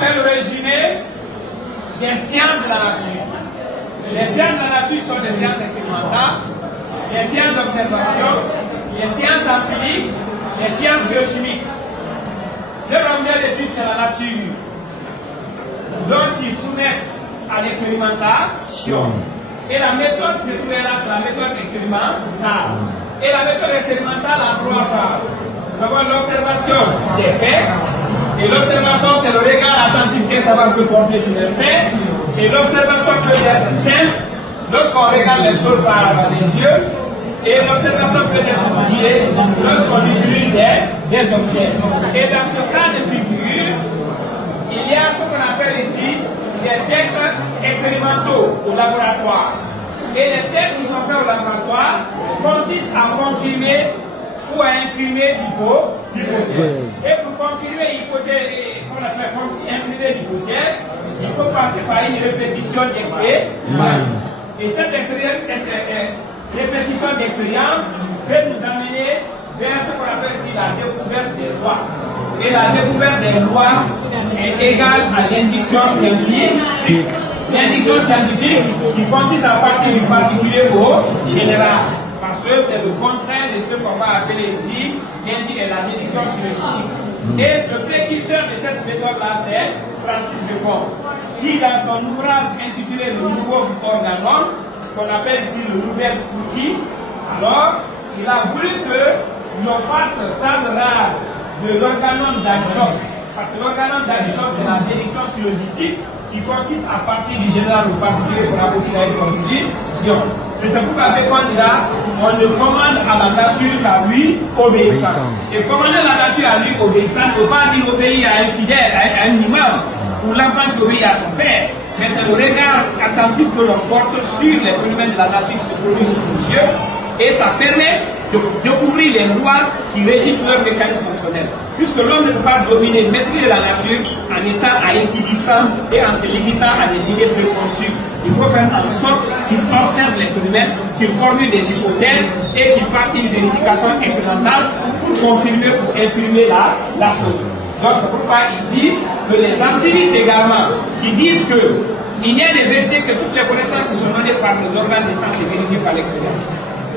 faire le résumé des sciences de la nature. Les sciences de la nature sont des sciences expérimentales, les sciences d'observation, les sciences empiriques, les sciences biochimiques. Le objet d'étude, c'est la nature. Donc, ils soumettent à l'expérimentation. Et la méthode qui se trouve là, c'est la méthode expérimentale. Et la méthode expérimentale a trois phases. D'abord, l'observation des faits. Et l'observation, c'est le regard attentif que ça va peut porter sur les faits. Et l'observation peut être simple, lorsqu'on regarde les choses par les yeux. Et l'observation peut être utile lorsqu'on utilise des objets. Et dans ce cas de figure, il y a ce qu'on appelle ici des tests expérimentaux au laboratoire. Et les tests qui sont faits au laboratoire consistent à confirmer ou à infirmer l'hypothèse. Et pour confirmer l'hypothèse, il faut passer par une répétition d'expérience. Et cette répétition d'expérience peut nous amener vers ce qu'on appelle ici la découverte des lois. Et la découverte des lois est égale à l'induction scientifique. L'induction scientifique qui consiste à partir du particulier au général. Parce que c'est le contraire de ce qu'on va appeler ici la déduction syllogistique. Et le précurseur de cette méthode-là, c'est Francis Bacon, qui dans son ouvrage intitulé Le nouveau organome, qu'on appelle ici le nouvel outil, alors il a voulu que l'on fasse table rase de l'organome d'Addison. Parce que l'organome d'Addison, c'est la déduction syllogistique qui consiste à partir du général ou particulier pour aboutir à une conclusion. Mais c'est pourquoi Bacon là, on ne commande à la nature qu'à lui obéissant. Et commander la nature à lui obéissant ne veut pas dire obéir à un fidèle, à un imam, ou l'enfant qui obéit à son père. Mais c'est le regard attentif que l'on porte sur les phénomènes de la nature qui se produisent sur nos yeux. Et ça permet de découvrir les lois qui régissent leur mécanisme fonctionnel. Puisque l'homme ne peut pas dominer, maîtriser la nature en étant à équidistance et en se limitant à des idées préconçues. Il faut faire en sorte qu'il observe les phénomènes, qu'il formule des hypothèses et qu'il fasse une vérification expérimentale pour confirmer ou infirmer la chose. Donc c'est pourquoi il dit que les empiristes également, qui disent qu'il n'y a des vérités que toutes les connaissances qui sont données par les organes de science et vérifiées par l'expérience.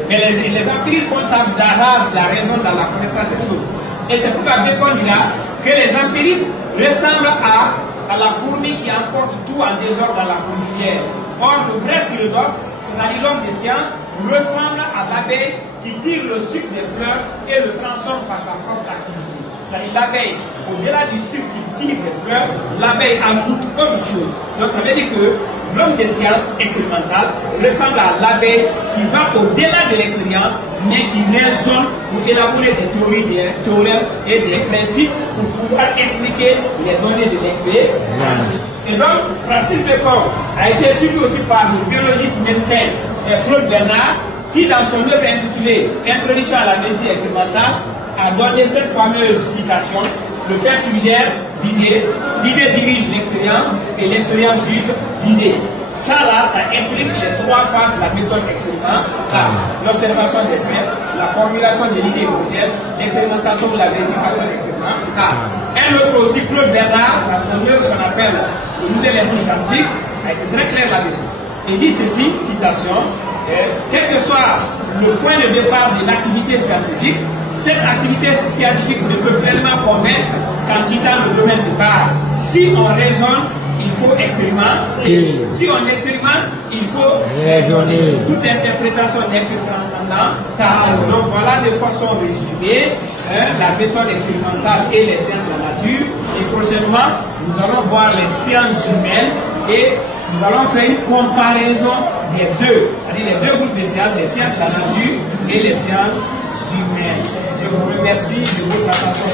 Mais les empiristes font table rase de la raison dans la connaissance des choses. Et c'est pourquoi Bacon dit là que les empiristes ressemblent à la fourmi qui emporte tout en désordre dans la fourmilière. Or, le vrai philosophe, c'est-à-dire l'homme des sciences, ressemble à l'abeille qui tire le sucre des fleurs et le transforme par sa propre activité. C'est-à-dire l'abeille, au-delà du sucre qui tire des fleurs, l'abeille ajoute autre chose. Donc ça veut dire que l'homme des sciences expérimentales ressemble à l'abeille qui va au-delà de l'expérience, mais qui raisonne pour élaborer des théories, des théorèmes et des principes pour pouvoir expliquer les données de l'expérience. Et donc, Francis Bacon a été suivi aussi par le biologiste médecin Claude Bernard, qui dans son œuvre intitulée Introduction à la médecine expérimentale a donné cette fameuse citation: le fait suggère l'idée, l'idée dirige l'expérience et l'expérience juge l'idée. Ça là, ça explique les trois phases de la méthode expérimentale: l'observation des faits, la formulation de l'idée hypothèse, l'expérimentation de la vérification expérimentale. Un autre aussi, Claude Bernard, dans son œuvre qu'on appelle le nouvel esprit scientifique, a été très clair là-dessus. Il dit ceci, citation: quel que soit le point de départ de l'activité scientifique, cette activité scientifique ne peut pleinement convaincre qu'en quittant le domaine de base. Si on raisonne, il faut expérimenter. Si on expérimente, il faut raisonner. Toute interprétation n'est que transcendantale. Donc voilà de façon résumée la méthode expérimentale et les sciences de la nature. Et prochainement, nous allons voir les sciences humaines et nous allons faire une comparaison des deux, c'est-à-dire les deux groupes de sciences, les sciences de la nature et les sciences humaines. Je vous remercie de votre attention.